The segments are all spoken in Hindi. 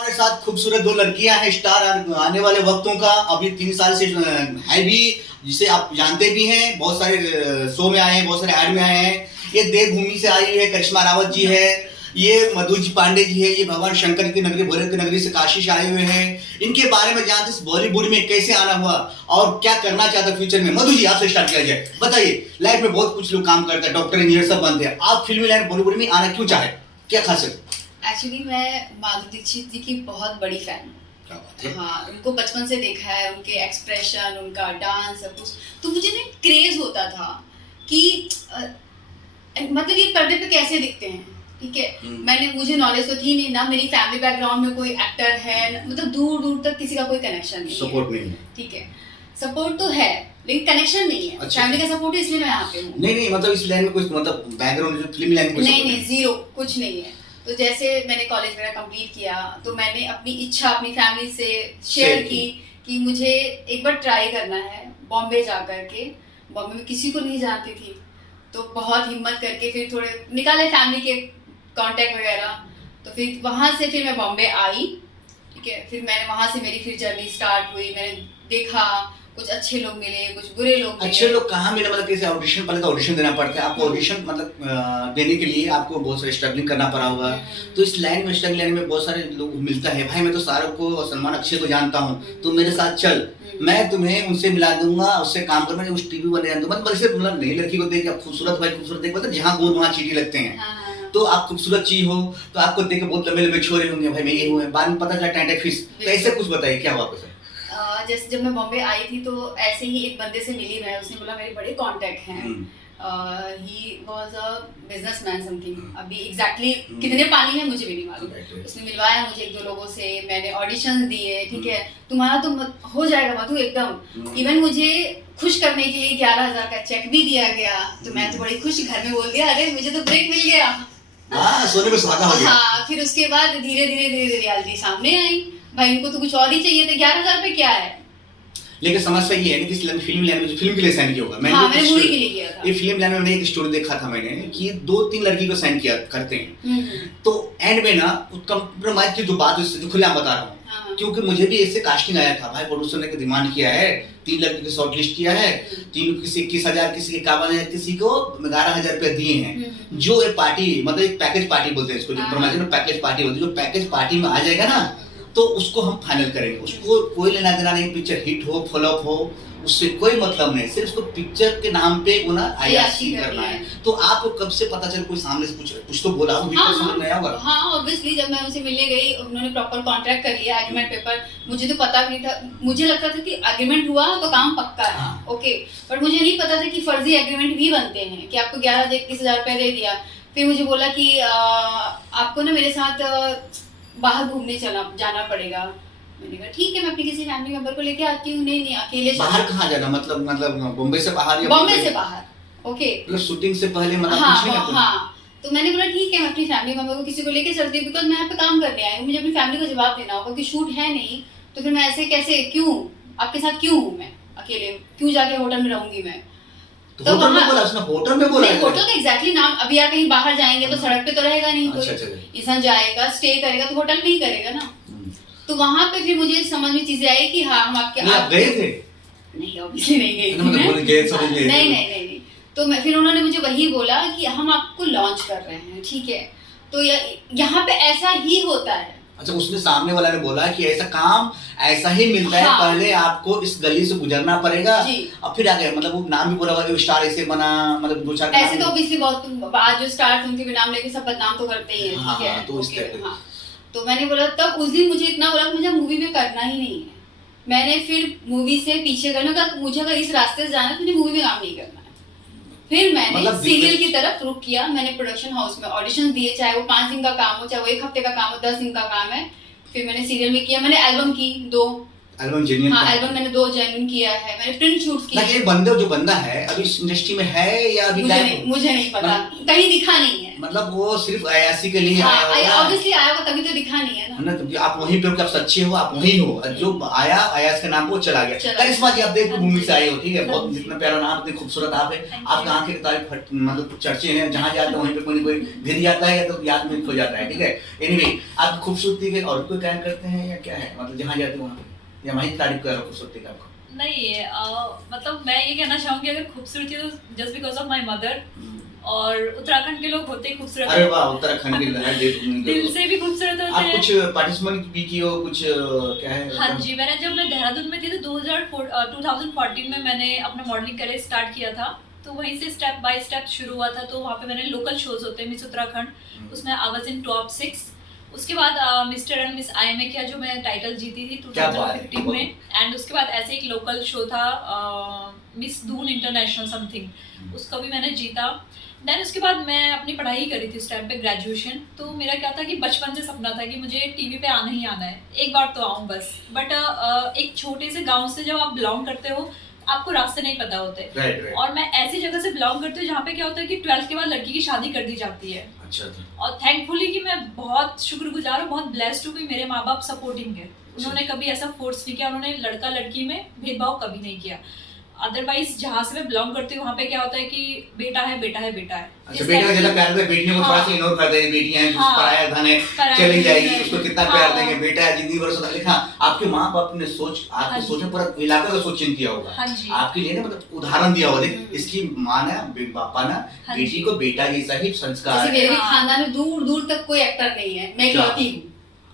हमारे साथ खूबसूरत दो लड़कियां हैं, स्टार आने वाले वक्तों का। अभी 3 साल से है भी, जिसे आप जानते भी हैं, बहुत सारे शो में आए हैं, बहुत सारे ऐड में आए हैं। ये देवभूमि से आई है, करिश्मा रावत जी है, ये मधु जी पांडे जी है, ये भगवान शंकर की नगरी भोले की नगरी से काशी से आए हुए हैं। इनके बारे में जानते हैं बॉलीवुड में कैसे आना हुआ और क्या करना चाहता फ्यूचर में। मधु जी, आपसे स्टार्ट किया जाए, बताइए। लाइफ में बहुत कुछ लोग काम करते हैं, डॉक्टर इंजीनियर सब बनते हैं, आप फिल्मी लाइन बॉलीवुड में आना क्यों चाहे, क्या खासियत? एक्चुअली मैं माधुरी दीक्षित जी की बहुत बड़ी फैन हूँ। क्या बात है। हाँ, उनको बचपन से देखा है, उनके एक्सप्रेशन, उनका डांस, सब कुछ। तो मुझे ना क्रेज होता था कि मतलब ये पर्दे पे कैसे दिखते हैं, ठीक है। मुझे नॉलेज तो थी नहीं ना, मेरी फैमिली बैकग्राउंड में कोई एक्टर है, मतलब दूर दूर तक किसी का कोई कनेक्शन नहीं, सपोर्ट नहीं है, ठीक है। सपोर्ट तो है लेकिन कनेक्शन नहीं है। अच्छा। फैमिली का सपोर्ट है, इसलिए मैं यहाँ पे हूँ। नहीं मतलब इस लाइन में कुछ मतलब बैकग्राउंड जो फिल्म लाइन में कुछ नहीं, जीरो, कुछ नहीं है। तो जैसे मैंने कॉलेज मेरा कंप्लीट किया तो मैंने अपनी इच्छा अपनी फैमिली से शेयर की कि मुझे एक बार ट्राई करना है बॉम्बे जा करके। बॉम्बे में किसी को नहीं जानती थी, तो बहुत हिम्मत करके फिर थोड़े निकाले फैमिली के कांटेक्ट वगैरह। तो फिर वहाँ से फिर मैं बॉम्बे आई, ठीक है। फिर मैंने वहाँ से मेरी फिर जर्नी स्टार्ट हुई। मैंने देखा कुछ अच्छे लोग मिले, कुछ बुरे लोग मिले। अच्छे लोग कहाँ मिले मतलब कैसे? ऑडिशन, पहले तो ऑडिशन देना पड़ता है आपको। ऑडिशन मतलब देने के लिए आपको बहुत सारे स्ट्रगलिंग करना पड़ा होगा। तो इस लाइन में, स्ट्रगल लाइन में बहुत सारे लोग मिलता है। भाई मैं तो शाहरुख को और सलमान अक्षय को जानता हूँ, तो मेरे साथ चल, मैं तुम्हें उनसे मिला दूंगा, उससे काम कर, मैं उस टीवी बने दूंगा। मतलब नई लड़की को देख के खूबसूरत भाई खूबसूरत देख, मतलब जहाँ गोल वहाँ चीटी लगते हैं। तो आप खूबसूरत चीज हो तो आपको देख के बहुत लंबे लंबे छोरे होंगे, भाई मैं ये हूँ, बाद में पता चला टैंटे फिश। तो ऐसे कुछ बताइए क्या हुआ आपके साथ? जैसे जब मैं बॉम्बे आई थी तो ऐसे ही एक बंदे से मिली मैं, उसने बोला मेरे बड़े कांटेक्ट हैं। He was a businessman something. अभी एग्जैक्टली कितने पानी है मुझे भी नहीं मालूम। उसने मिलवाया मुझे एक दो लोगों से, मैंने ऑडिशंस दिए, ठीक है। तुम्हारा तो हो जाएगा मधु एकदम। इवन मुझे खुश करने के लिए 11,000 का चेक भी दिया गया। तो मैं तो बड़ी खुश घर में बोल दिया, अरे मुझे तो ब्रेक मिल गया। सोने पे सुहागा हो गया। हाँ, फिर उसके बाद धीरे धीरे रियलिटी सामने आई। भाई इनको तो कुछ और ही चाहिए था, 11,000 रुपए क्या है। लेकिन समस्या ये है कि फिल्म लाइन में फिल्म के लिए साइन किया होगा। मैंने मूवी के लिए किया था। ये फिल्म लाइन में मैंने एक स्टोरी देखा था मैंने कि 2-3 लड़की को साइन किया करते हैं। तो एंड में ना कंप्रोमाइज की जो बात है जो खुलेआम बता रहा हूँ, क्योंकि मुझे भी ऐसे कास्टिंग आया था। भाई प्रोड्यूसर ने डिमांड किया है, 3 लड़की को शॉर्ट लिस्ट किया है, 3 किसी 21,000, किसी के 51,000, किसी को 11,000 रुपए दिए हैं। जो एक पार्टी मतलब एक पैकेज पार्टी बोलते हैं इसको, जो प्रोमाइज में पैकेज पार्टी होती है, जो पैकेज पार्टी में आ जाएगा ना तो उसको हम फाइनल करेंगे। उसको कोई लेना देना नहीं, पिक्चर हिट हो फ्लॉप हो उससे कोई मतलब नहीं, सिर्फ उसको पिक्चर के नाम पे ना आयाशी करना है। तो आपको कब से पता चल, कोई सामने से कुछ तो बोला हो, समझ नहीं आया होगा। हाँ ऑब्वियसली जब मैं उनसे मिलने गई, उन्होंने प्रॉपर कॉन्ट्रैक्ट कर लिया, एग्रीमेंट पेपर। मुझे तो पता भी नहीं था, मुझे लगता था कि एग्रीमेंट हुआ तो काम पक्का है। ओके, बट मुझे नहीं पता था कि फर्जी एग्रीमेंट भी बनते हैं, कि आपको 11,000-21,000 रुपए दे दिया। फिर मुझे बोला कि आपको ना मेरे साथ बाहर घूमने जाना पड़ेगा। मैंने कहा ठीक है, मैं अपनी किसी फैमिली मेंबर को लेके आती हूँ। नहीं अकेले। बाहर कहाँ जाना? मतलब बॉम्बे से बाहर या बॉम्बे से बाहर? ओके, मतलब शूटिंग से पहले मतलब हाँ, कुछ नहीं करते? हाँ। तो मैंने बोला ठीक है, मैं अपनी फैमिली मेंबर को किसी को लेके चलती हूँ, बिकॉज मैं यहाँ पे काम करने आई हूँ, मुझे अपनी फैमिली को जवाब देना होगा कि शूट है नहीं, तो फिर मैं ऐसे कैसे, क्यों आपके साथ क्यों हूँ मैं अकेले, क्यों जाके होटल में रहूंगी मैं। तो होटल में बोला उसने? होटल में बोला? होटल का एग्जैक्टली नाम, अभी यार कहीं बाहर जाएंगे तो सड़क पे तो रहेगा नहीं कोई। अच्छा। इंसान जाएगा स्टे करेगा तो होटल में ही करेगा ना। तो वहां पे फिर मुझे समझ में चीजें आई कि हाँ हम आप गए थे? नहीं ऑब्वियसली नहीं गई थी मैं। नहीं। तो फिर उन्होंने मुझे वही बोला कि हम आपको लॉन्च कर रहे हैं, ठीक है। तो यहाँ पे ऐसा ही होता है। अच्छा, उसने सामने वाला ने बोला कि ऐसा काम ऐसा ही मिलता है। हाँ। पहले आपको इस गली से गुजरना पड़ेगा और फिर आगे मतलब वो नाम भी बोला हुआ स्टार ऐसे बना, मतलब 2-4 ऐसे तो ऑब्वियसली बहुत आज जो स्टार उनके भी नाम लेके सब बदनाम तो करते ही हैं, ठीक है। तो तो मैंने बोला, तब उस दिन मुझे इतना बोला कि मुझे मूवी में करना ही नहीं है। मैंने फिर मूवी से पीछे करने का, मुझे अगर इस रास्ते से जाना है तो मुझे मूवी में काम नहीं करना है। फिर मैंने मतलब सीरियल की तरफ रुख किया। मैंने प्रोडक्शन हाउस में ऑडिशन दिए, चाहे वो 5 दिन का काम हो, चाहे वो 1 हफ्ते का काम हो, 10 दिन का काम है। फिर मैंने सीरियल में किया, मैंने एल्बम की 2। एल्बम जेन्युइन हाँ एल्बम मैंने 2 जेन्युइन किया है, मैंने प्रिंट शूट्स किए ये बंदे जो बंदा है अभी इस इंडस्ट्री में है या अभी मुझे नहीं पता, कहीं दिखा नहीं है। मतलब वो सिर्फ अयासी के लिए आया होगा, ऑब्वियसली आया होगा तभी तो दिखा नहीं है ना, है ना? तो आप वहीं पे हो कि आप सच्चे हो, आप वहीं हो, जो आया अयास के नाम पे वो चला गया। करिश्मा जी आप देवभूमि से आए हो, ठीक है, बहुत जितना प्यारा नाम, इतनी खूबसूरत आप है, आपका आंखें की तारीफ मतलब चर्चे हैं, जहाँ जाते हैं वहीं पे कोई ना कोई गिर जाता है या तो याद में खो जाता है, ठीक है। एनीवे आप खूबसूरती के और कोई कायम करते हैं या क्या है, मतलब जहाँ जाते हैं वहाँ पे या वहीं तारीफ कर रहे हो खूबसूरती का आपको? नहीं मतलब मैं ये कहना चाहूंगी अगर खूबसूरती तो just because of my mother, और उत्तराखंड के लोग होते ही खूबसूरत। अरे वाह, उत्तराखंड के है देवभूमि के दिल से भी खूबसूरत होते हैं। आप कुछ पार्टिसिपेट भी की हो, कुछ क्या है? हाँ जी, जब मैं देहरादून में थी तो 2014 में मैंने अपना मॉडलिंग करियर स्टार्ट किया था, तो वहीं से स्टेप बाय स्टेप शुरू हुआ था। तो वहाँ पे मैंने लोकल शोज होते हैं मिस उत्तराखंड, उसमें आई वाज इन टॉप 6। उसके बाद मिस्टर एंड मिस IMA किया, जो मैं टाइटल जीती थी 2015 में। एंड उसके बाद ऐसे एक लोकल शो था मिस दून इंटरनेशनल समथिंग, उसका भी मैंने जीता। देन उसके बाद मैं अपनी पढ़ाई करी थी उस टाइम पे, ग्रेजुएशन। तो मेरा क्या था कि बचपन से सपना था कि मुझे टीवी पे आना ही आना है, एक बार तो आऊँ बस। बट एक छोटे से गाँव से जब आप बिलोंग करते हो आपको रास्ते नहीं पता होते। right. और मैं ऐसी जगह से बिलोंग करती हूँ जहाँ पे क्या होता है कि 12th के बाद लड़की की शादी कर दी जाती है। अच्छा। और थैंकफुली कि मैं बहुत शुक्रगुजार हूँ, बहुत ब्लेस्ड हूँ कि मेरे माँ बाप सपोर्टिंग है। उन्होंने कभी ऐसा फोर्स नहीं किया, उन्होंने लड़का लड़की में भेदभाव कभी नहीं किया। अदरवाइज जहाँ से मैं बिलोंग करती हूँ वहाँ पे क्या होता है कि बेटा है बेटा है बेटा है। अच्छा, बेटा का ज्यादा प्यार देते हैं, बेटियों को थोड़ा सा इग्नोर करते हैं, बेटियां हैं जिसको पराया धन है चली जाएगी, उसको कितना प्यार देंगे, बेटा है जिंदगी भर सदा। लेकिन आपके माँ बाप ने सोच, आपकी सोच में पूरा इलाके का सोच चिंत किया होगा, आपके लिए ना मतलब उदाहरण दिया होगा, इसकी माँ ने पापा ना बेटी को बेटा जैसा ही संस्कार। मेरे खानदान में दूर दूर तक कोई एक्टर नहीं है, मैं इकलौती हूँ।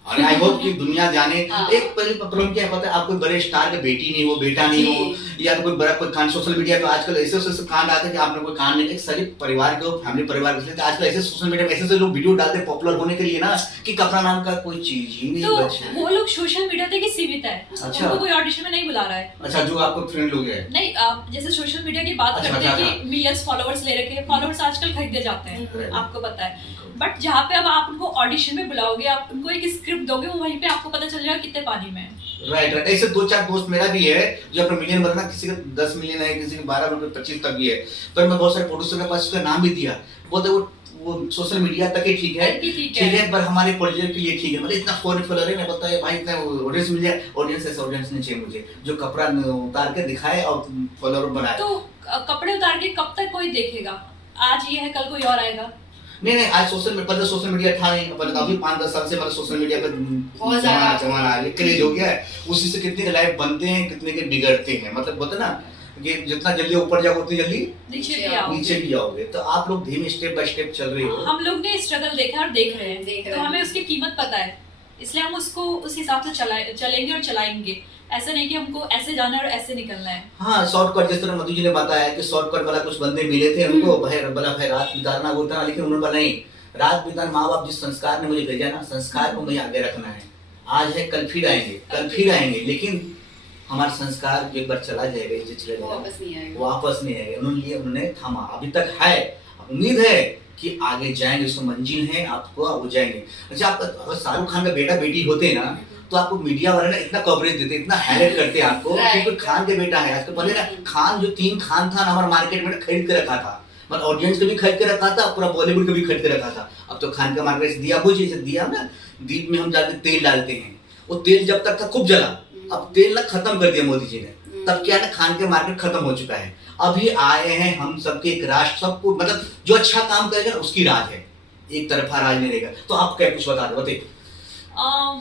और आई होप कि दुनिया जाने। एक प्रॉब्लम क्या पता है, आप कोई बड़े स्टार के बेटी नहीं हो, बेटा नहीं हो, या तो कोई बड़ा कोई कांड सोशल मीडिया पे आजकल ऐसे कांड आते हैं कि आपने कोई कांड नहीं, एक सभी परिवार के फैमिली परिवार के, आजकल ऐसे सोशल मीडिया पे ऐसे लोग वीडियो डालते हैं पॉपुलर होने के लिए ना कि कपड़ा नाम का कोई चीज ही नहीं बचा। वो लोग सोशल मीडिया तक ही सीमित है, अच्छा, उनको कोई ऑडिशन में नहीं बुला रहा है। अच्छा, जो आपको फ्रेंड लोग हैं नहीं, जैसे सोशल मीडिया की बात करते हैं कि मिलियंस फॉलोअर्स ले रखे हैं, फॉलोअर्स आजकल खरीदे जाते हैं, आपको पता है। बट जहाँ पे अब आप उनको ऑडिशन में बुलाओगे, आप उनको एक स्क्रिप्ट दोगे, वो वहीं पे आपको पता चल जाएगा कितने पानी में है। राइट। ऐसे 2-4 दोस्त मेरा भी है जो अपना मिलियन बनना, किसी का 10 मिलियन है, किसी का 12 मिलियन 25 तक भी है। पर मैं बहुत सारे फोटोज के पास उसका नाम भी दिया, बोलते वो सोशल मीडिया तक ही ठीक है, पर हमारे प्रोजेक्ट के लिए ठीक है। मतलब इतना फॉलोअर है, मैं बोलता है भाई इतना ऑडियंस मिल जाए, ऑडियंस ऐसा ऑडियंस नहीं चाहिए मुझे जो कपड़ा उतार के दिखाए और फॉलोअर बनाए। तो कपड़े उतार के कब तक कोई देखेगा? आज ये है, कल कोई और आएगा। नहीं, आज सोशल मीडिया था नहीं, पर अभी 5-10 साल से मतलब सोशल मीडिया पे जमाना आ गया, क्रेज हो गया है। उसी से कितने के लाइफ बनते हैं, कितने के बिगड़ते हैं। मतलब बोलते ना कि जितना जल्दी ऊपर जाओगे उतनी जल्दी नीचे भी आओगे। तो आप लोग धीमे स्टेप बाय स्टेप चल रहे हो। हम लोग ने स्ट्रगल देखा और देख रहे हैं, तो हमें उसकी कीमत पता है, इसलिए हम उसको उस हिसाब से चलेंगे और चलाएंगे। ऐसा नहीं कि हमको ऐसे जाना और ऐसे निकलना है। हाँ, शॉर्टकट, जिस तरह मधु जी ने बताया कि शॉर्टकट वाला कुछ बंदे मिले थे उनको, भाई रात बिताना बोलता, लेकिन उन्होंने नहीं, रात बिताना माँ बाप जिस संस्कार ने मुझे भेजा ना, संस्कार को मुझे आगे रखना है। आज है, कल फिर आएंगे, लेकिन हमारा संस्कार एक बार चला जाएगा, वापस नहीं आएगा। उन्होंने थामा, अभी तक है, उम्मीद है कि आगे जाएंगे, उसको मंजिल है, आपको वो जाएंगे। अच्छा, आप अगर शाहरुख खान का बेटा बेटी होते ना तो आपको मीडिया वाले ना इतना कवरेज देते, इतना हाईलाइट करते आपको, क्योंकि खान के बेटा है। आजकल पहले ना खान जो 3 खान था ना हमारे मार्केट में खरीद के रखा था, मतलब ऑडियंस को भी खरीद के रखा था, पूरा बॉलीवुड को भी खरीद के रखा था। अब तो खान का मार्केट से दिया बुझ जैसे दिया ना, दीप में हम जाके तेल डालते हैं, वो तेल जब तक था खूब जला, अब तेल ना खत्म कर दिया मोदी जी ने। तब क्या ना, खान के मार्केट खत्म हो चुका है। अभी आए हैं हम सबके एक राष्ट्र, सबको मतलब जो अच्छा काम करेगा ना उसकी राज है, एक तरफा राज नहीं रहेगा। तो आप क्या कुछ बता दो, बताइए।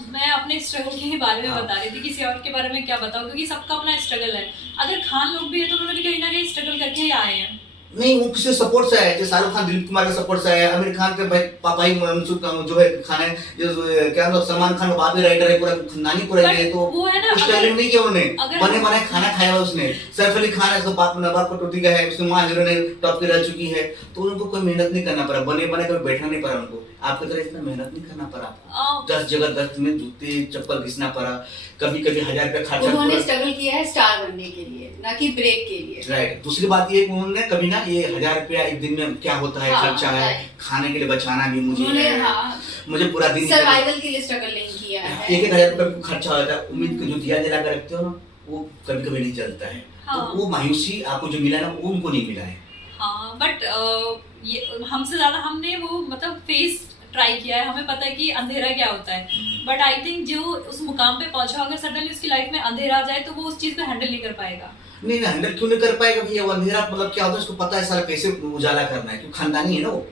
मैं अपने स्ट्रगल के बारे में बता रही थी, किसी और के बारे में क्या बताऊं, क्योंकि सबका अपना स्ट्रगल है। अगर खान लोग भी है तो उन्होंने कहीं ना कहीं स्ट्रगल करके ही आए हैं। नहीं, वो किसी सपोर्ट से है, जैसे शाहरुख खान दिलीप कुमार का सपोर्ट से है, आमिर खान के भाई पापा ही जो है खान है, जो क्या नाम, सलमान खान का बाप भी राइटर है, पूरा खानदानी पूरा है, तो वो है ना, स्टाइलिंग नहीं किया उन्होंने, बने बनाए खाना खाया हुआ उसने। सैफ अली खान है, उसका बाप नवाब कटौती का है, उसकी माँ हीरोइन टॉप की रह चुकी है, तो उनको कोई मेहनत नहीं करना पड़ा, बने बनाए कभी बैठना नहीं पड़ा उनको। आपकी तरह इतना मेहनत नहीं करना पड़ा आपको? आ, 10 जगह 10 में जूते चप्पल घिसना पड़ा, कभी कभी 1000 रुपया खर्चा उन्होंने पूरा। स्ट्रगल किया है स्टार बनने के लिए, ना कि ब्रेक के लिए। राइट। दूसरी बात ये कि उन्होंने कभी ना ये 1000 रुपया एक दिन में क्या होता है, हाँ, खर्चा है, right. खाने के लिए बचाना भी मुझे उन्होंने है, हाँ मुझे पूरा दिन सर्वाइवल के लिए स्ट्रगल नहीं किया है। 1000 रुपया खर्चा हो जाता है। उम्मीद के जो दिया जला कर रखते हो ना, वो कभी कभी नहीं चलता है। हाँ। तो वो मायूसी आपको जो मिला ना, वो उनको नहीं मिला है। हाँ बट ये हमसे ज्यादा हमने वो मतलब फेस ट्राई किया है, हमें पता है कि अंधेरा क्या होता है। बट आई थिंक जो उस मुकाम पे पहुंचा, अगर सडनली उसकी लाइफ में अंधेरा आ जाए तो वो उस चीज को हैंडल नहीं कर पाएगा। नहीं हैंडल क्यों नहीं कर पाएगा भैया? वो अंधेरा मतलब क्या होता है, उसको पता है सारा कैसे उजाला करना है, क्योंकि खानदानी है ना वो।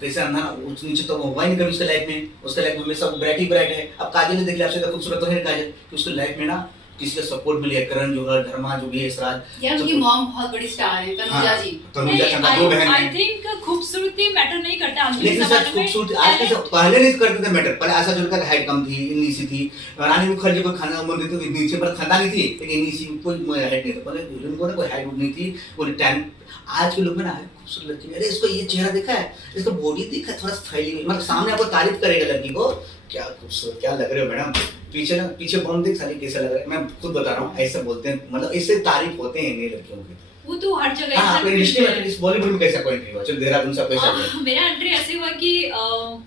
कैसे अंधा उस नीचे तो वो हुआ ही नहीं कभी उसके लाइफ में। उसके लाइफ में सब ब्राइट ही ब्राइट है। अब काजल ने देख लिया, आपसे तो खूबसूरत तो है काजल, कि उसके लाइफ में ना किसी का सपोर्ट मिले, करण जोहर, धर्मा जो भी है, इसराज। यार उनकी मॉम बहुत बड़ी स्टार है, तनुजा जी। तनुजा चंदा, दो बहन आई हैं। थिंक खूबसूरती मैटर नहीं करता आज के लेकिन सच जमाने में। खूबसूरती आज के पहले नहीं करते थे मैटर। पहले आशा जुल्का हाइट कम थी, इतनी सी थी। रानी मुखर्जी को खाना मन देते थे, नीचे पर खानदानी थी, लेकिन इतनी सी कोई हाइट नहीं था। पहले उनको ना कोई हाइट नहीं थी, वो टाइम। आज के लोग में ना खूबसूरत लड़की, अरे इसको ये चेहरा देखा है, इसको बॉडी देखा है, थोड़ा स्टाइलिंग, मतलब सामने आपको तारीफ करेगा लड़की को, क्या खूबसूरत, क्या लग रहे हो मैडम। पीछे ना पीछे बम देख साली कैसा लग रहा है। मैं खुद बता रहा हूँ, ऐसे बोलते हैं, मतलब इससे तारीफ होते हैं नई लड़कियों की। वो तो हर जगह हाँ, आपके इंडस्ट्री में इस बॉलीवुड में कैसा कोई नहीं हुआ? चलो देहरादून से कैसा हुआ? मेरा एंट्री ऐसे हुआ कि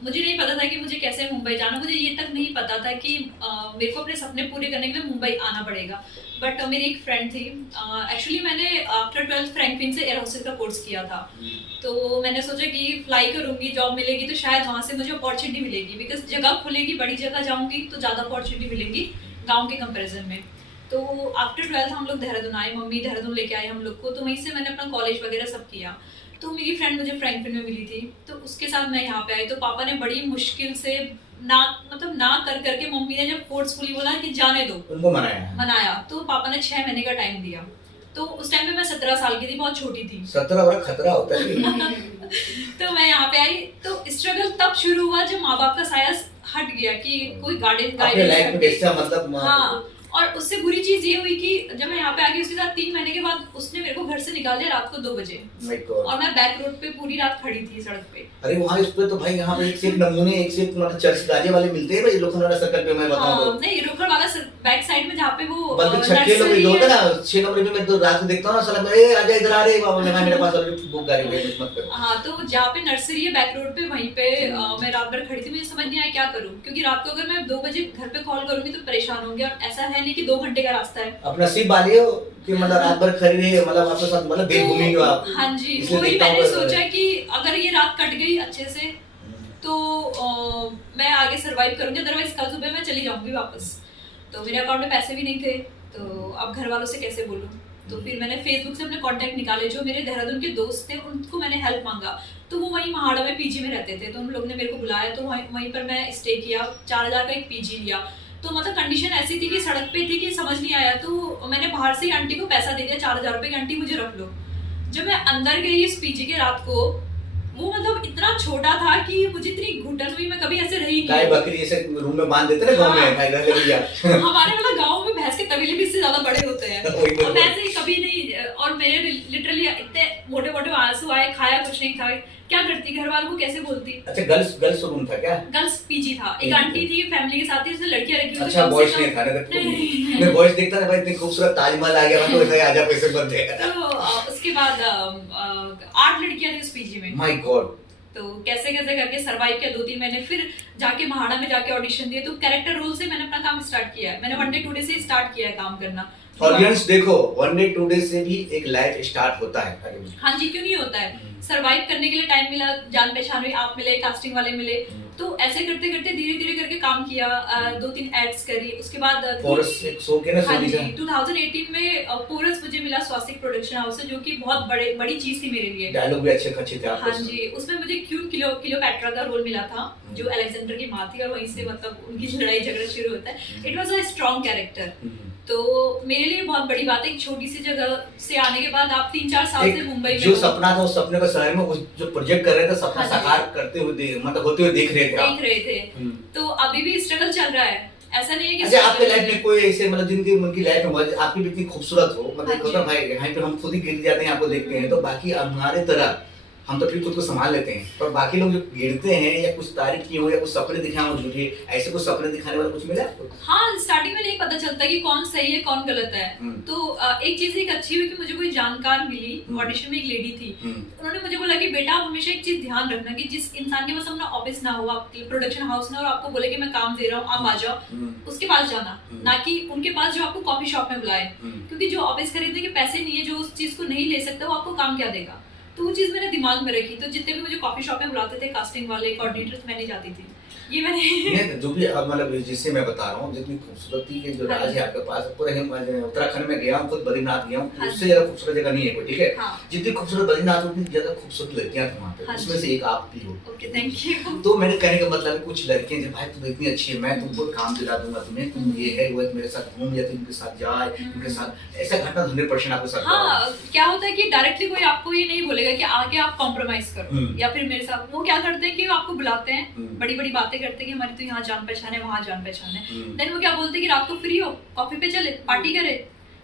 मुझे नहीं पता था कि मुझे कैसे मुंबई जाना। मुझे ये तक नहीं पता था कि मेरे को अपने सपने पूरे करने के लिए मुंबई आना पड़ेगा। बट मेरी एक फ्रेंड थी, एक्चुअली मैंने आफ्टर 12th फ्रैंकफिन से एयर होस्टेस का कोर्स किया था। तो मैंने सोचा कि फ्लाई करूंगी, जॉब मिलेगी तो शायद वहाँ से मुझे अपॉर्चुनिटी मिलेगी, बिकॉज जगह खुलेगी, बड़ी जगह जाऊंगी तो ज़्यादा अपॉर्चुनिटी मिलेगी गाँव के कंपेरिजन में। तो आफ्टर 12th हम लोग देहरादून आए, मम्मी देहरादून लेके आए हम लोग को। तो वहीं से मैंने अपना कॉलेज वगैरह सब किया। तो मेरी फ्रेंड मुझे फ्रैंकफिन में मिली थी, तो उसके साथ मैं यहाँ पे आई। तो पापा ने बड़ी मुश्किल से ना कर करके मम्मी ने जब फोर्सफुली बोला कि जाने दो, उनको मनाया। तो पापा ने 6 महीने का टाइम दिया। तो उस टाइम पे मैं 17 साल की थी, बहुत छोटी थी। 17 बड़ा खतरा होता है। तो मैं यहाँ पे आई, तो स्ट्रगल तब शुरू हुआ जब माँ बाप का साया हट गया, कि कोई गाइडेंस। मतलब हाँ, और उससे बुरी चीज ये हुई कि जब मैं यहाँ पे आ गई उसके साथ 3 महीने के बाद उसने मेरे को घर से निकाल दिया रात को 2 बजे। और मैं बैक रोड पे पूरी रात खड़ी थी सड़क पे। अरे वहाँ इस पे तो भाई यहाँ पे एक से एक नमूने, एक से एक मतलब चर्च गाजे वाले मिलते हैं भाई लोखंडवाला सर्कल पे। मैं बताऊँ तो नहीं, लोखंडवाला बैक साइड में जहाँ पे वो बल्कि छक्के लोग ये होता है ना, 6 नंबर पे मैं तो रात में देखता हूँ ना, साला ए आजा इधर आ रे बाबा, मैं मेरे पास ऑलरेडी बुक गाड़ी है, मत कर। हाँ, तो जहाँ पे नर्सरी है बैक रोड पे, वहीं पे मैं रात भर खड़ी थी। मुझे समझ नहीं आया क्या करूँ, क्योंकि रात को अगर मैं 2 बजे घर पे कॉल करूंगी तो परेशान होंगे, और ऐसा है नहीं कि 2 घंटे का रास्ता है। अपना नसीब वाली हो कि मतलब रात भर खड़ी रही, मतलब आपके साथ मतलब देख घूमेंगे आप। हाँ जी, वही मैंने सोचा कि अगर ये रात कट गई अच्छे से तो मैं आगे सरवाइव करूंगी, अदरवाइज कल सुबह मैं चली जाऊंगी वापस। तो मेरे अकाउंट में पैसे भी नहीं थे, तो अब घर वालों से कैसे बोलूं। तो फिर मैंने फेसबुक से अपने कांटेक्ट निकाले, जो मेरे देहरादून के दोस्त थे उनको मैंने हेल्प मांगा। तो वो वहीं महाड़ा में पीजी में रहते थे, तो उन लोगों ने मेरे को बुलाया, तो वहीं पर मैं स्टे किया। 4000 का एक पीजी लिया। तो मतलब कंडीशन ऐसी थी कि सड़क पे थी कि समझ नहीं आया, तो मैंने बाहर से ही आंटी को पैसा दे दिया 4000 रुपये की, आंटी मुझे रख लो। जब मैं अंदर गई इस पीजी के रात को, वो मतलब इतना छोटा था कि मुझे इतनी घुटन हुई, मैं कभी ऐसे रही नहीं। गाय बकरी ऐसे रूम में बांध देते ना गांव में, भाई घर ले लिया। हमारे मतलब गांव में भैंस के तबीले भी इससे ज्यादा बड़े होते हैं, और मैं ऐसे कभी नहीं। और मेरे लिटरली इतने मोटे मोटे आंसू आए, खाया कुछ नहीं था, क्या करती, घर वालों को कैसे बोलती। अच्छा, गर्ल्स रूम था क्या? गर्ल्स पीजी था, एक आंटी थी फैमिली के साथ ही, उसने लड़कियां रखी हुई। अच्छा, बॉयज नहीं था ना? मैं बॉयज देखता था भाई, इतनी खूबसूरत ताजमहल आ गया, मैं तो ऐसे आजा पैसे बन जाएगा। तो उसके बाद 8 लड़कियां थी उस पीजी में। My God. तो कैसे कैसे करके सरवाइव किया 2-3 महीने। फिर जाके महाड़ा में जाके ऑडिशन दिए, तो कैरेक्टर रोल से मैंने अपना काम स्टार्ट किया है। मैंने 1 डे 2 डे से स्टार्ट किया है काम करना। ऑडियंस देखो, 1 डे 2 डे से भी एक लाइफ स्टार्ट होता है। हाँ जी, क्यों नहीं होता है। सरवाइव करने के लिए टाइम मिला, जान पहचान हुई, आप मिले, कास्टिंग वाले मिले। तो ऐसे करते करते धीरे धीरे करके काम किया, 2-3 एड्स करी। उसके बाद पोरस एक शो के ना, हाँ जी, 2018 में पोरस मुझे मिला स्वास्तिक प्रोडक्शन हाउस से, जो कि बहुत बड़ी चीज थी मेरे लिए। डायलॉग भी अच्छे थे आपके। हाँ जी, उसमें मुझे क्लियोपैट्रा का रोल मिला था, जो अलेक्जेंडर की माँ थी, और वहीं से मतलब उनकी लड़ाई झगड़ा शुरू होता है। It was a strong character. तो मेरे लिए बहुत बड़ी बात है, एक छोटी सी जगह से आने के बाद आप 3-4 साल से मुंबई में जो सपना था, उस सपने को शहर में जो प्रोजेक्ट कर रहे थे, सपना साकार करते हुए मतलब होते हुए देख रहे थे। तो अभी भी स्ट्रगल चल रहा है, ऐसा नहीं है कि। अच्छा, आपके लाइफ में कोई ऐसे मतलब जिनकी उनकी लाइफ में आपकी भी इतनी खूबसूरत हो, मतलब भाई यहाँ पे हम खुद ही गिर जाते हैं आपको देखते हैं, तो बाकी हमारे तरह हम तो फिर खुद को संभाल लेते हैं, पर बाकी लोग जो गिरते हैं या कुछ तारीफ की हो या कुछ सपने दिखाए हो झूठे, ऐसे कुछ सपने दिखाने वाला कुछ मिला आपको? हाँ, स्टार्टिंग में नहीं पता चलता कि कौन सही है कौन गलत है। तो एक चीज एक अच्छी हुई कि मुझे कोई जानकार मिली, ऑडिशन में एक लेडी थी, उन्होंने मुझे बोला कि बेटा आप हमेशा एक चीज ध्यान रखना कि जिस इंसान के पास अपना ऑफिस ना हो, आपके प्रोडक्शन हाउस ना, और आपको बोले कि मैं काम दे रहा हूँ आप आ जाओ, उसके पास जाना, ना कि उनके पास जो आपको कॉफी शॉप में बुलाए, क्योंकि जो ऑफिस खरीदने के पैसे नहीं है, जो उस चीज को नहीं ले सकता, वो आपको काम क्या देगा। तो वो चीज मैंने दिमाग में रखी, तो जितने भी मुझे कॉफी शॉप में बुलाते थे कास्टिंग वाले कोऑर्डिनेटर्स, मैं नहीं जाती थी। ये मैंने जो भी अब मतलब जिससे मैं बता रहा हूँ, जितनी खूबसूरती के जो राज है आपके पास, पूरे उत्तराखंड में गया हूँ, खुद बद्रीनाथ गया हूँ, उससे ज्यादा खूबसूरत जगह नहीं है कोई, ठीक है। जितनी खूबसूरत बद्रीनाथ उतनी ज्यादा खूबसूरत लड़कियां थी वहाँ पे, उसमें से एक आप भी हो। Okay, thank you. तो मैंने कहने का मतलब कुछ लड़कियां जो भाई तुम इतनी अच्छी है, मैं तुमको काम दिला दूंगा, तुम्हें तुम ये है वो है, मेरे साथ घूम या तुम इनके साथ जाए, उनके साथ ऐसा घटना 100% आपके साथ। हाँ, क्या होता है कि डायरेक्टली कोई आपको ये नहीं बोलेगा कि आगे आप कॉम्प्रोमाइज करो या फिर मेरे साथ, वो क्या करते हैं कि आपको बुलाते हैं, बड़ी बड़ी बातें करते हैं कि हमारी तो यहाँ जान पहचान है, वहाँ जान पहचान है, देन वो क्या बोलते हैं कि रात को फ्री हो, कॉफी पे चले, पार्टी करे,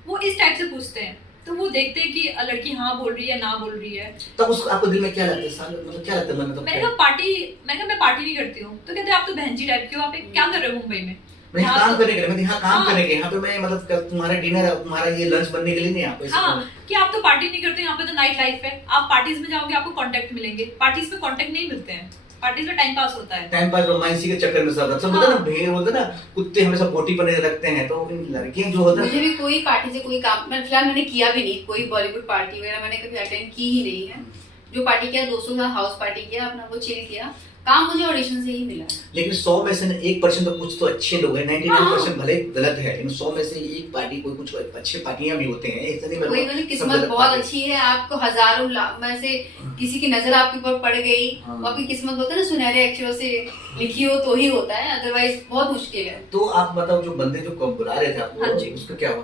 वो इस टाइप से पूछते हैं। तो वो देखते हैं कि लड़की हाँ बोल रही है ना बोल रही है, तब उसको आपको दिल में क्या लगता है, मतलब क्या लगता है मन में? मैंने कहा मैं पार्टी नहीं करती हूँ, तो कहते हैं आप तो बहन जी टाइप की हो, आप क्या कर रहे हो मुंबई में? नहीं, काम करने के लिए, मैं यहाँ काम करने के, यहाँ पे मैं मतलब तुम्हारा डिनर, तुम्हारा ये लंच बनने के लिए नहीं, आप हाँ, कि आप तो पार्टी नहीं करते, यहाँ पे तो नाइट लाइफ है, आप पार्टीज में जाओगे आपको कांटेक्ट मिलेंगे, पार्टीज में कांटेक्ट नहीं मिलते हैं, पार्टीज में टाइम पास होता है, टाइम पास रोमांसी के चक्कर में सब होता है ना, भेड़ होता है ना, कुत्ते हमेशा पोटी पर रखते हैं, तो लड़कियां जो होता है। मुझे भी कोई पार्टी से कोई काम, मैं फिलहाल मैंने किया भी नहीं, कोई बॉलीवुड पार्टी वगैरह मैंने कभी अटेंड की ही नहीं है। जो पार्टी किया, दोस्तों के साथ हाउस पार्टी किया, अपना वो चिल किया, काम मुझे ऑडिशन से ही मिला। लेकिन 100 में से 1% तो कुछ तो अच्छे लोग हैं, 99% भले गलत है, लेकिन 100 में से एक पार्टी कोई कुछ अच्छे पार्टियां भी होते हैं, ऐसा नहीं कोई किस्मत बहुत अच्छी है, आपको हजारों में से किसी की नजर आपके ऊपर पड़ गई, वो आपकी किस्मत होता है ना, सुनहरे अक्षरों से लिखी हो तो ही होता है, अदरवाइज बहुत मुश्किल है। तो आप बताओ, जो बंदे जो बुला रहे थे आपको, उसका क्या हुआ?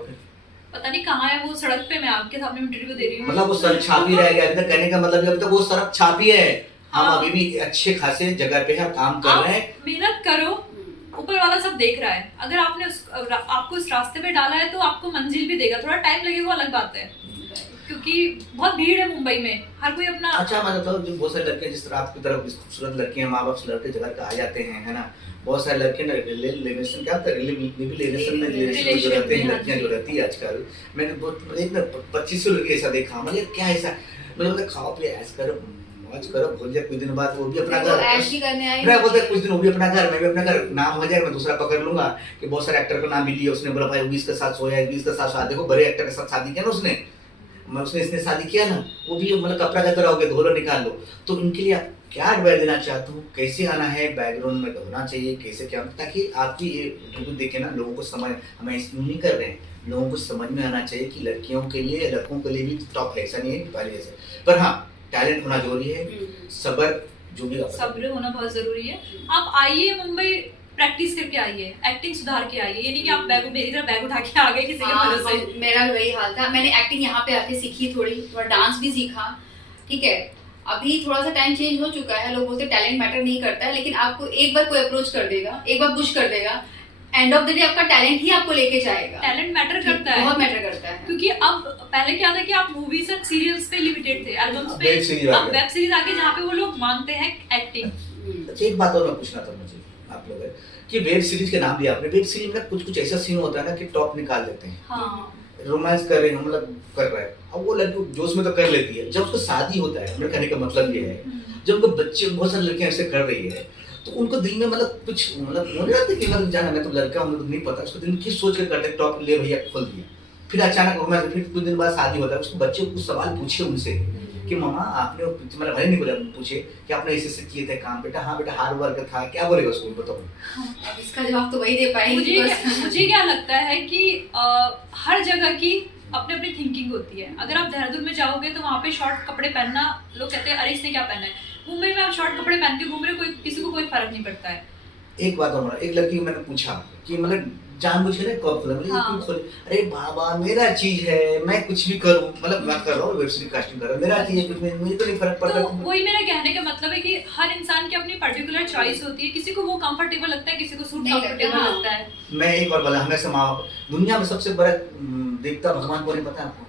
पता नहीं कहाँ है वो, सड़क पे, मैं आपके सामने इंटरव्यू दे रही हूँ, मतलब वो सड़क छापी रह गया, अभी तक कहने का मतलब अभी तक वो सड़क छापी है। हम अभी भी अच्छे खासे जगह पे है, काम कर रहे हैं, मेहनत करो, ऊपर वाला सब देख रहा है, अगर आपने आपको इस रास्ते पे डाला है तो आपको मंजिल भी देगा, थोड़ा टाइम लगेगा अलग बात है, क्योंकि बहुत भीड़ है मुंबई में, हर कोई अपना। अच्छा, मैं बताऊँ, जो बहुत सारे लड़के जिस तरह आपकी तरफ खूबसूरत लड़कियां माँ बाप से लड़के जगह पे आ जाते हैं, है ना, बहुत सारे लड़के ना रिलेशन क्या होता है, रिलेशन में जो रहते हैं, लड़कियां जो रहती है आजकल, मैंने एक ना 25 लड़के ऐसा देखा, मतलब क्या ऐसा, मतलब खाओ पिए ऐश करो मौज करो, भूल जाए, कुछ दिन बाद वो भी अपना घर ऐश ही करने आए, मैं बोलता कुछ दिन वो भी अपना घर, मैं भी अपना घर, नाम हो जाए मैं दूसरा पकड़ लूंगा। कि बहुत सारे एक्टर का नाम भी लिया उसने, बोला भाई 20 के साथ सोया, 20 के साथ शादी, देखो बड़े एक्टर के साथ शादी किया ना उसने, उसने इसने शादी किया ना, वो भी मतलब कपड़ा का तरह हो गया, धोलो निकाल लो। तो इनके लिए आप क्या एडवाइस देना चाहते हो, कैसे आना है, बैकग्राउंड में होना चाहिए, कैसे क्या, ताकि आपकी ये इंटरव्यू देखे ना लोगों को समझ, हम ऐसे नहीं कर रहे हैं, लोगों को समझ में आना चाहिए कि लड़कियों के लिए, लड़कों के लिए भी टॉप है, ऐसा नहीं है पहले जैसे, पर हाँ टैलेंट होना जरूरी है, सब्र, जो भी सब्र होना बहुत जरूरी है। आप आइए मुंबई, प्रैक्टिस करके आइए, एक्टिंग सुधार के आइए, ये नहीं कि आप मेरी तरह बैग उठा के आ गए किसी के भरोसे। मेरा भी वही हाल था, मैंने एक्टिंग यहाँ पे आके सीखी, थोड़ा डांस भी सीखा, ठीक है, अभी थोड़ा सा टाइम चेंज हो चुका है, लोग बोलते हैं टैलेंट मैटर नहीं करता है, लेकिन आपको एक बार कोई अप्रोच कर देगा, एक बार पुश कर देगा, एंड ऑफ द डे आपका टैलेंट ही आपको लेके जाएगा। टैलेंट मैटर करता है, बहुत मैटर करता है, क्योंकि अब पहले क्या था कि आप मूवीज और सीरियल्स पे लिमिटेड थे, एल्बम्स पे, अब वेब सीरीज आके जहाँ पे वो लोग मांगते हैं एक्टिंग। अच्छा, एक बात और मैं पूछना था मुझे आप लोग कि वेब सीरीज के नाम लिया आपने, वेब सीरीज में कुछ ऐसा सीन होता है ना कि टॉप निकाल देते हैं, हाँ, रोमांस कर रहे हैं, मतलब कर रहे हैं, अब वो लड़की जोश में तो कर लेती है, जब उसको शादी होता है, मेरे कहने का मतलब ये है, जब उनको बच्चे, बहुत सारी लड़कियां ऐसे कर रही है, तो उनको दिल में मतलब कुछ मतलब वो नहीं रहता कि मतलब जाना मैं तो लड़का हूँ, नहीं पता उसको दिल में किस सोच के करते हैं, टॉप ले भैया खोल दिया, फिर अचानक रोमांस, फिर कुछ दिन बाद शादी होता है, उसको बच्चे कुछ सवाल पूछे उनसे कि मामा आपने, मतलब भले नहीं बोला, पूछे कि आपने ऐसे किए थे काम, बेटा हाँ बेटा हार्ड वर्क था, क्या बोलेगा उसको, बताओ। अब इसका जवाब तो वही दे पाएंगे। मुझे क्या लगता है कि हर जगह की अपनी अपनी थिंकिंग होती है, अगर आप देहरादून में जाओगे तो वहाँ पे शॉर्ट कपड़े पहनना, लोग कहते हैं अरे इसने क्या पहना है, मुंबई में आप शॉर्ट कपड़े पहन के घूम रहे, कोई किसी को कोई फर्क नहीं पड़ता है। एक बात और, एक लड़की मैंने पूछा कि मतलब जानबूझ के कब खोला, मतलब क्यों खोले, अरे बाबा मेरा चीज है, मैं कुछ भी करूं, मतलब मैं कर रहा हूँ वेब सीरीज कास्टिंग कर रहा हूँ, मेरा चीज है, कुछ मुझे तो नहीं फर्क पड़ता। तो वही मेरा कहने का मतलब है कि हर इंसान की अपनी पर्टिकुलर चॉइस होती है, किसी को वो कंफर्टेबल लगता है, किसी को सूट कंफर्टेबल लगता है। मैं एक बार बोला, हमेशा माँ बाप दुनिया में सबसे बड़ा देवता भगवान को नहीं पता आपको,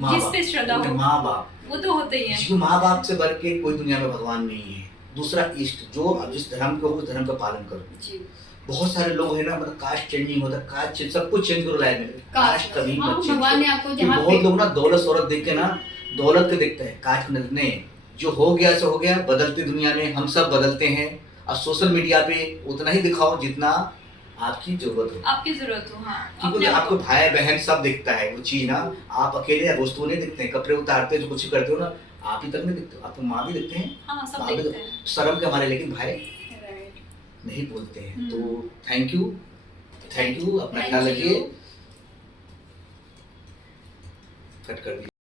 जिस पे श्रद्धा हो, माँ बाप, वो तो होते ही है। क्योंकि माँ बाप से बढ़ के कोई दुनिया में भगवान नहीं है। दूसरा इष्ट, जो जिस धर्म के हो उस धर्म का पालन करो। जी। बहुत सारे लोग है ना, मतलब कास्ट चेंजिंग होता है, कास्ट सब कुछ चेंज करो लाइफ में, कास्ट कभी हाँ, मत चेंज भगवान ने करो। आपको क्योंकि जहाँ बहुत पे लोग ना दौलत शौहरत देख के ना, दौलत को देखते हैं, कास्ट को नहीं। जो हो गया सो हो गया। बदलती दुनिया में हम सब बदलते हैं, और सोशल मीडिया पे उतना ही दिखाओ जितना आपकी जरूरत हो, आपकी जरूरत हो। हाँ, क्योंकि अपने आपको भाई बहन सब दिखता है वो चीज ना। आप अकेले या दोस्तों नहीं दिखते हैं, कपड़े उतारते हो जो कुछ करते हो ना, आप ही तक नहीं दिखते हो, आपको माँ भी दिखते हैं, हाँ, सब बाप भी देखते हैं। शर्म के हमारे, लेकिन भाई Right. नहीं बोलते हैं। तो थैंक यू, अपना Thank ख्याल you. रखिए। कट कर दिया।